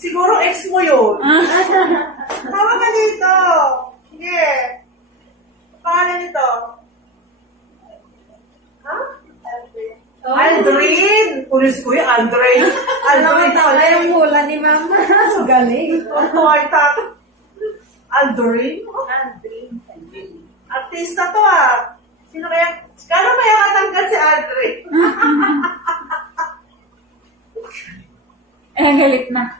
Siguro ex mo yun. Tawa ka dito. Sige. Pangalan nito? Ha? Aldrin! Pulis ko yung Aldrin. Aldrin Tawa yung hula ni Mama. So galing. Aldrin? Artista to ah. Sino kaya? Gano'n kaya katanggal si Aldrin? Galit na.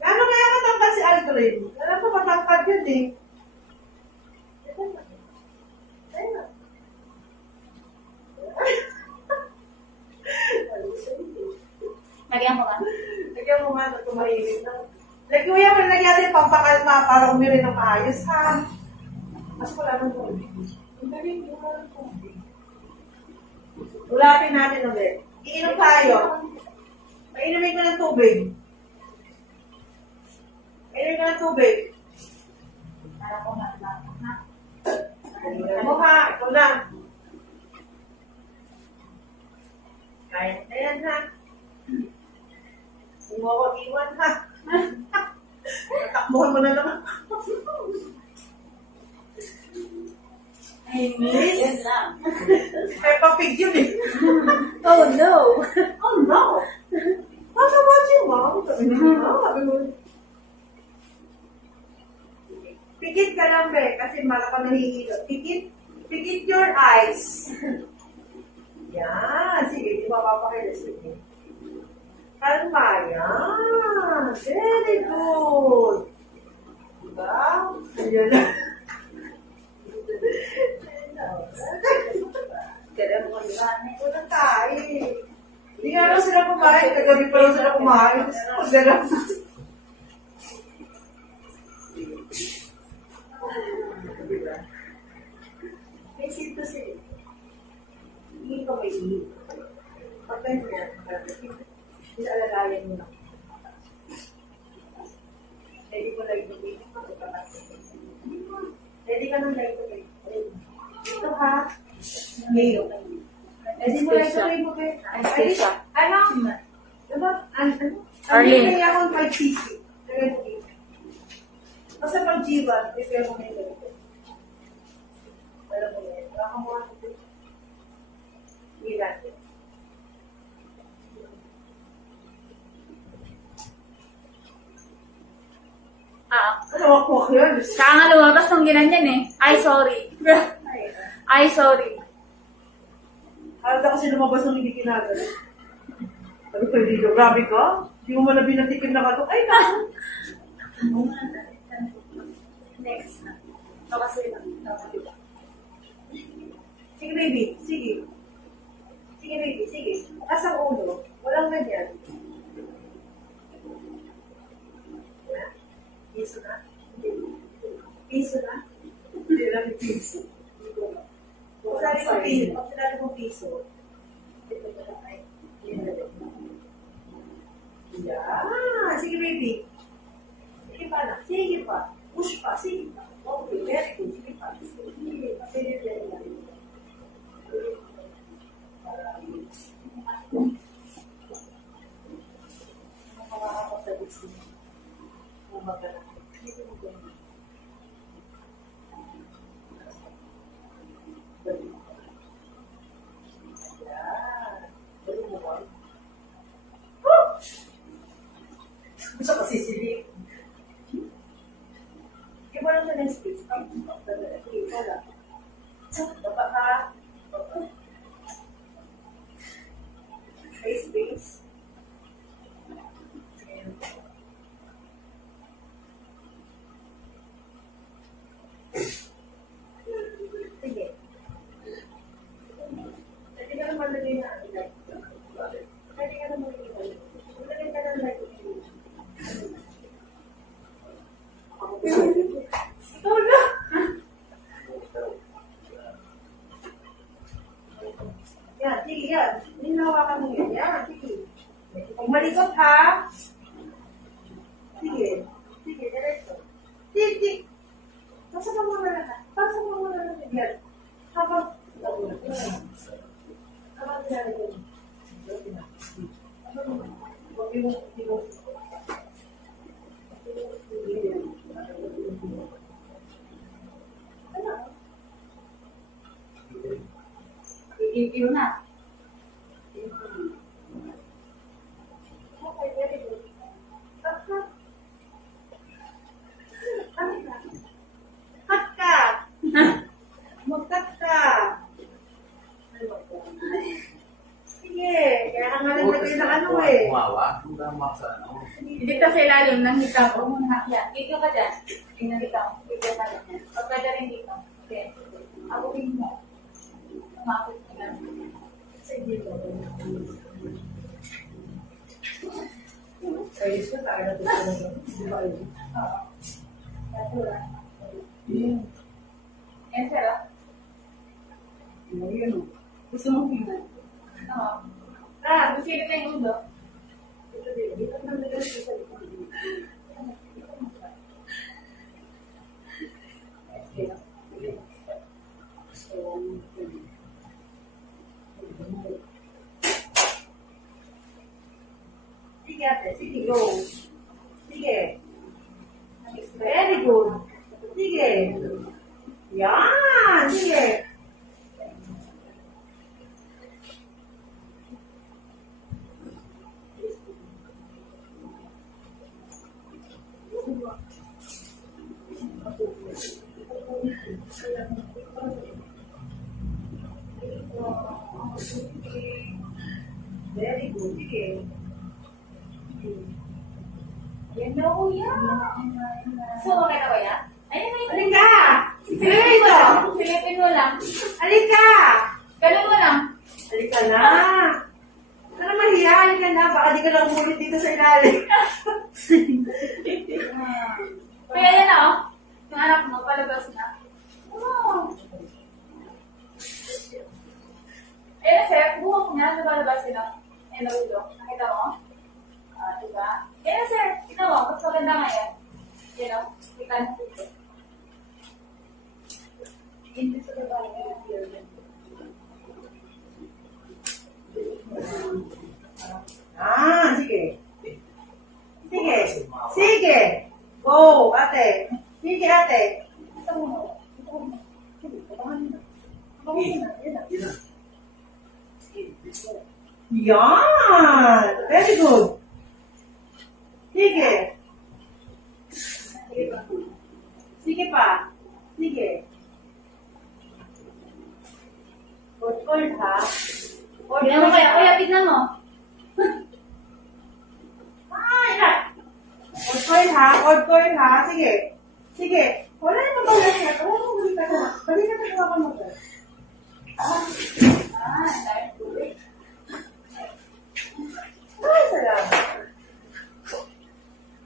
Gano'n kaya katanggal si Aldrin? Alam ko matangkad yun eh. Ayun. Lagyan mo ba? Lagyan mo nga na tumahimik na. Like, kuya, may lagyan natin pampakalma para umiri ng maayos, ha? Mas wala nang tubig. Ang galing, wala nang tubig. Ulapin natin ulit. Iinom tayo. Painumin ko ng tubig. Painumin ko ng tubig. Para ko na lang. Ha? Ano ha? Ikaw na. Kaya na yan, ha? Hindi mo ako iwan, ha? Natakbuhan mo na naman. Ay, miss. Yan lang. Peppa Pig yun eh. Oh no! Oh no! What about you, mom? Sabi mo. Pikit ka lang, be, kasi mala ka nahihilo. Pikit your eyes. Yan. Sige, di ba papakilis with me? Kalma, yan. Very good. Diba? Ayan na. Kaya mo yan. Walang tayo. Hindi nga lang sila kumain. Kagabi pa lang sila kumain. Ang galang. May sito sila. Hindi ko may ihip. Pagka mo yan, nilalagayan mo lang. Ready ko lang yung ihip. Ready ka ng light ko. Ito ha. Ngayon. Ready mo lang ito mo kayo. Ano? Diba? Ano? Arlene. Kaya akong 5cc. Lagay mo dito. Basta pag G1, prepare mo na yung ganito. Alam mo yan. Baka mo ano ito. Hindi natin. Ano yan? Kaya nga lumabas nung ginanyan eh. Ay, sorry. Ay, sorry. Alata kasi lumabas ng hindi kinagano. Sabi ko, dito, grabe ka. Hindi mo man na binatikim na kato. Ay, naku. Next na. Ito kasi lang. Sige, baby. Sige. Sige, baby. Sige. Taas ang ulo. Walang ganyan. Yan. Piso na. Piso na. Hindi lang yung piso. Kung sabi ko piso, kung sinabi ko piso, ito na lang ay, yeah. Sige, baby. Sige pa na. Sige pa. Push pa. Sige pa. Okay, very good. Sige pa. Sige pa. Sige pa. Makakapagsabi siya. Umagana. Dito mo ganyan. Gusto ko sisili. Iba lang na ng space. Ikaw lang. Baba ka. Space. Sige. Pwede ka naman lagay na. Pwede ka naman lagay na. Lagay ka ng light. Ikaw na. Yan, sige yan. Hinawakan mo yan. Yan, sige. Huwag malikot ha. Sige. Sige, diretso. Sige. Pasok mo muna lahat. Pasok mo muna lahat. Yan. Habang nilalagay mo. Review na. Okay, very good. Cut ka. Cut ka. Mag-cut ka. Sige, kaya ka nga lang lagay ng ano eh. Kumawa, kung tama sa ano. Hindi ka sa ilalim ng hika ko. Yan, dito ka dyan. Tingnan hika mo. Dito ka dyan. Pag ka rin dito. Okay. Ako din mo. Umakot ka lang. Sige. Ayos ka, kaya natin sa mga. Di ba yun? Oo. Yan, sir. ah. Ayun. Gusto mong tingnan? Oo. Gusto na yung ulo. Dito naman nagay sa likod. Sige ate, sige, go. Sige. Very good. Sige. Yan, sige. Very good. Sige. Yan daw, kuya. So, okay na ba yan? Ayun na yun. Halika! Silipin mo Dito! lang. Silipin mo lang. Halika! Ganun mo lang. Halika na! Huwag ka na mahiya. Halika na. Baka di ka lang umulit dito sa ilalim. Kaya yan na, oh. Yung anak mo, palabas na. Oh. Ayun, sir. Buhok niya. Lumalabas yun, oh. Ayun, ulo. Nakita mo? Diba? Ayun, sir. Ito mo. Mas maganda ngayon. Yan, oh. Kita mo dito. Hindi sa babae. Sige. Sige. Sige. Go, ate. Sige, ate. Yan! Very good. Sige. Sige pa. Sige. Hold ha. Tignan mo kaya. Kuya, tignan mo. Ay, na. Hold ha. Sige. Sige. Wala na ba wala niya? Wala na balik ka na. Balik ka na hawakan mo ko. Dahil tuloy. Ay, salamat.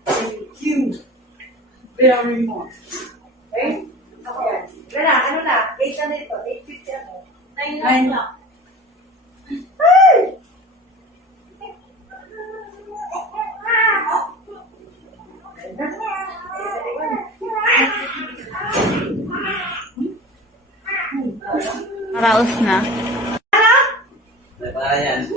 Thank you. Very much. Okay? Ako yan. Wala na, ano na? 8 na ito. 8.50 ako. 9 lang. Ay! Maraos na. Para yan.